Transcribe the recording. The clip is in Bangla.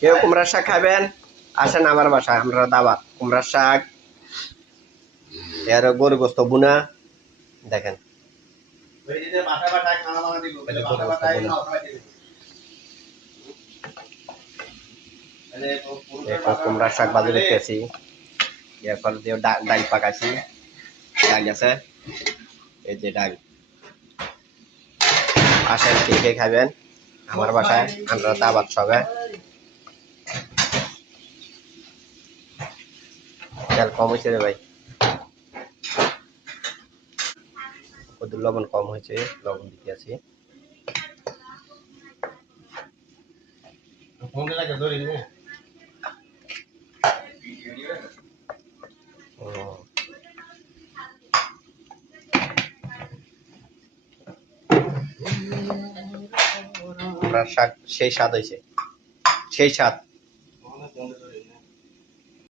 কেউ কুমড়ার শাক খাবেন? আসেন আমার বাসায়, আমরা দাওয়াত। কুমড়ার শাক, এর গরু গোস্ত বুনা দেখেন, কুমড়ার শাক বাজে দেখতেছি, এরপর দিয়ে ডাল পাকাছি, ডাল আছে, এই যে ডাল। আসেন কে কে খাবেন আমার বাসায়, আমরা দাওয়াত সবাই। তেল কম হয়েছে রে ভাই, কত লবণ কম হয়েছে, লবণ দিতে আছি। কুমড়ার শাক সেই স্বাদ হয়েছে, সেই স্বাদ।